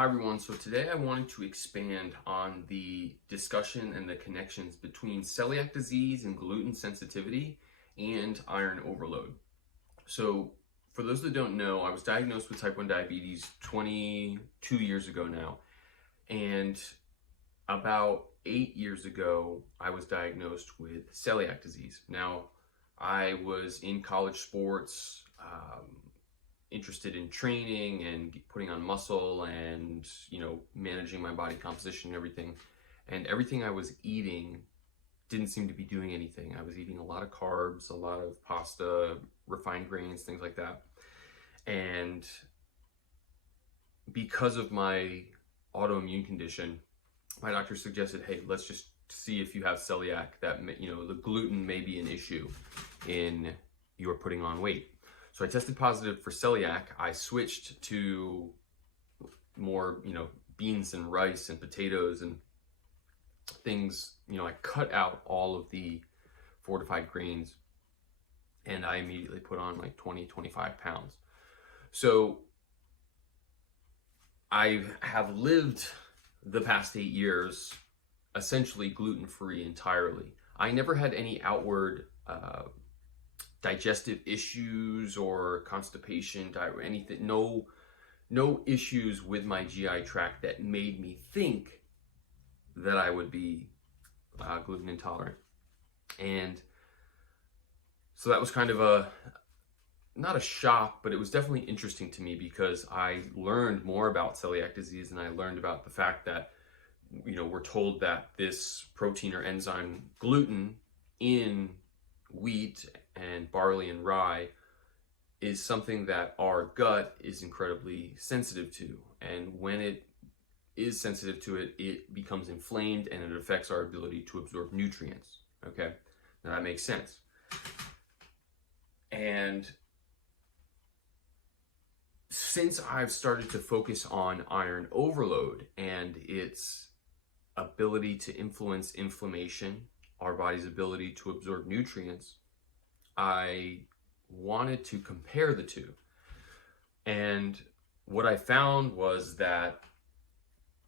Hi everyone, so today I wanted to expand on the discussion and the connections between celiac disease and gluten sensitivity and iron overload. So for those that don't know, I was diagnosed with type 1 diabetes 22 years ago now, and about 8 years ago I was diagnosed with celiac disease. Now, I was in college sports, interested in training and putting on muscle and managing my body composition and everything I was eating didn't seem to be doing anything. I was eating a lot of carbs, a lot of pasta, refined grains, things like that. And because of my autoimmune condition, my doctor suggested, hey, let's just see if you have celiac. That the gluten may be an issue in your putting on weight. So I tested positive for celiac. I switched to more, beans and rice and potatoes and things. I cut out all of the fortified grains and I immediately put on like 20, 25 pounds. So I have lived the past 8 years essentially gluten-free entirely. I never had any outward digestive issues or constipation, or anything. No issues with my GI tract that made me think that I would be gluten intolerant. And so that was kind of not a shock, but it was definitely interesting to me because I learned more about celiac disease, and I learned about the fact that we're told that this protein or enzyme gluten in wheat and barley and rye is something that our gut is incredibly sensitive to. And when it is sensitive to it, it becomes inflamed and it affects our ability to absorb nutrients. Okay, now that makes sense. And since I've started to focus on iron overload and its ability to influence inflammation, our body's ability to absorb nutrients, I wanted to compare the two. And what I found was that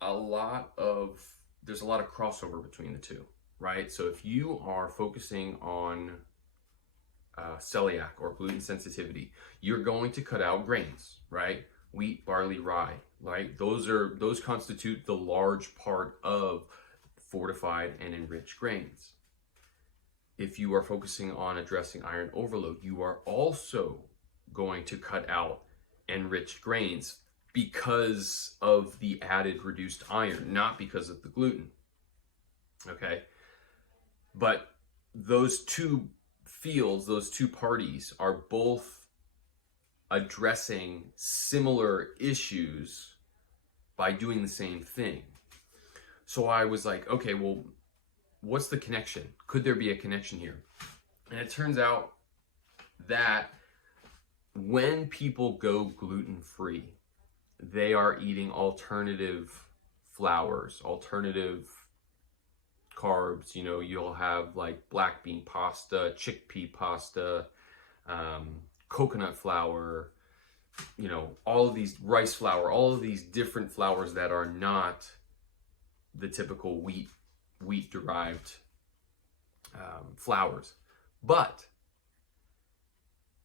there's a lot of crossover between the two, right? So if you are focusing on celiac or gluten sensitivity, you're going to cut out grains, right? Wheat, barley, rye, right? Those constitute the large part of fortified and enriched grains. If you are focusing on addressing iron overload, you are also going to cut out enriched grains because of the added reduced iron, not because of the gluten. Okay? But those two fields, those two parties are both addressing similar issues by doing the same thing. So I was like, okay, well, what's the connection? Could there be a connection here? And it turns out that when people go gluten-free, they are eating alternative flours, alternative carbs. You'll have like black bean pasta, chickpea pasta, coconut flour, all of these rice flour, all of these different flours that are not the typical wheat derived flours. But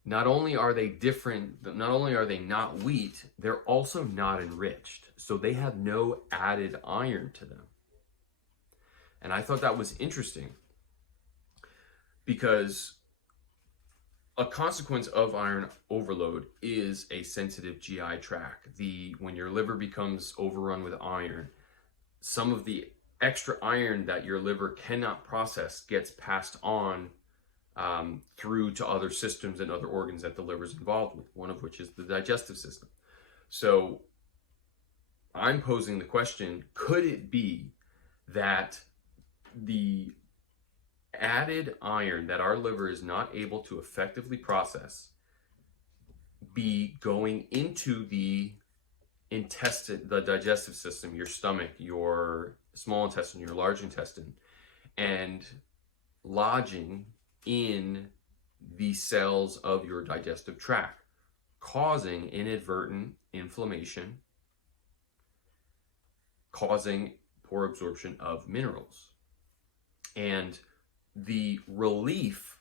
not only are they different, not only are they not wheat, they're also not enriched. So they have no added iron to them. And I thought that was interesting because a consequence of iron overload is a sensitive GI tract. When your liver becomes overrun with iron, some of the extra iron that your liver cannot process gets passed on through to other systems and other organs that the liver is involved with, one of which is the digestive system. So I'm posing the question, could it be that the added iron that our liver is not able to effectively process be going into the intestine, the digestive system, your stomach, your small intestine, your large intestine, and lodging in the cells of your digestive tract, causing inadvertent inflammation causing poor absorption of minerals. And the relief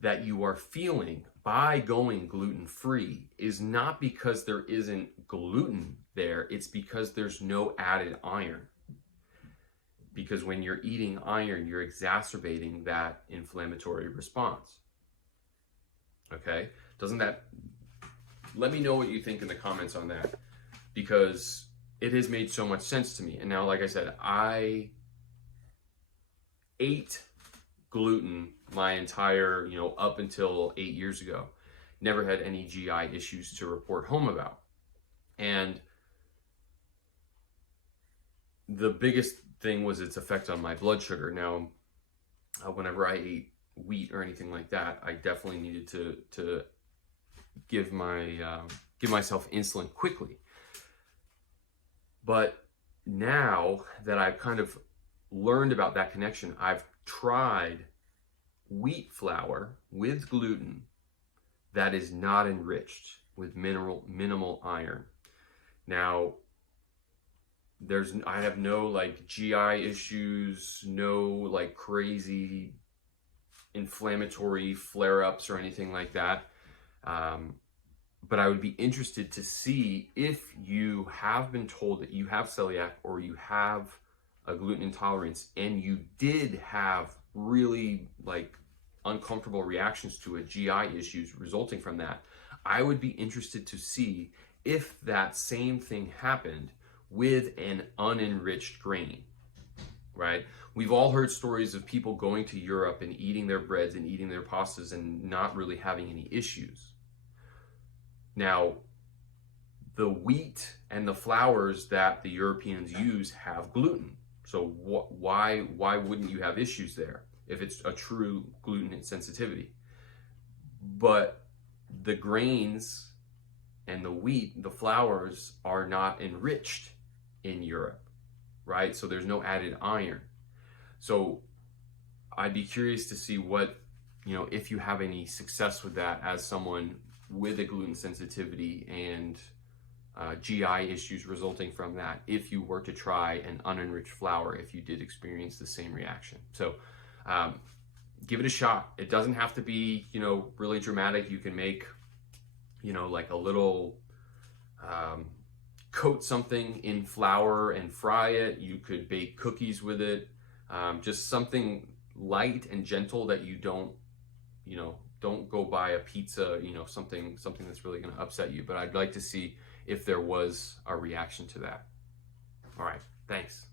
that you are feeling by going gluten-free is not because there isn't gluten there, it's because there's no added iron. Because when you're eating iron, you're exacerbating that inflammatory response. Okay? Doesn't that... Let me know what you think in the comments on that, because it has made so much sense to me. And now, like I said, I ate gluten my entire, up until 8 years ago. Never had any GI issues to report home about. And the biggest thing was its effect on my blood sugar. Now, whenever I ate wheat or anything like that, I definitely needed to give myself insulin quickly. But now that I've kind of learned about that connection, I've tried wheat flour with gluten that is not enriched with minimal iron. Now, I have no like GI issues, no like crazy inflammatory flare-ups or anything like that. But I would be interested to see if you have been told that you have celiac or you have a gluten intolerance and you did have really like uncomfortable reactions to it, GI issues resulting from that. I would be interested to see if that same thing happened with an unenriched grain, right? We've all heard stories of people going to Europe and eating their breads and eating their pastas and not really having any issues. Now, the wheat and the flours that the Europeans use have gluten. So why wouldn't you have issues there if it's a true gluten sensitivity? But the grains and the wheat, the flours, are not enriched in Europe, right? So there's no added iron. So I'd be curious to see what, if you have any success with that as someone with a gluten sensitivity and GI issues resulting from that, if you were to try an unenriched flour, if you did experience the same reaction. So give it a shot. It doesn't have to be, really dramatic. You can make, like a little, coat something in flour and fry it. You could bake cookies with it. Just something light and gentle that you don't go buy a pizza, something that's really going to upset you. But I'd like to see if there was a reaction to that. All right, thanks.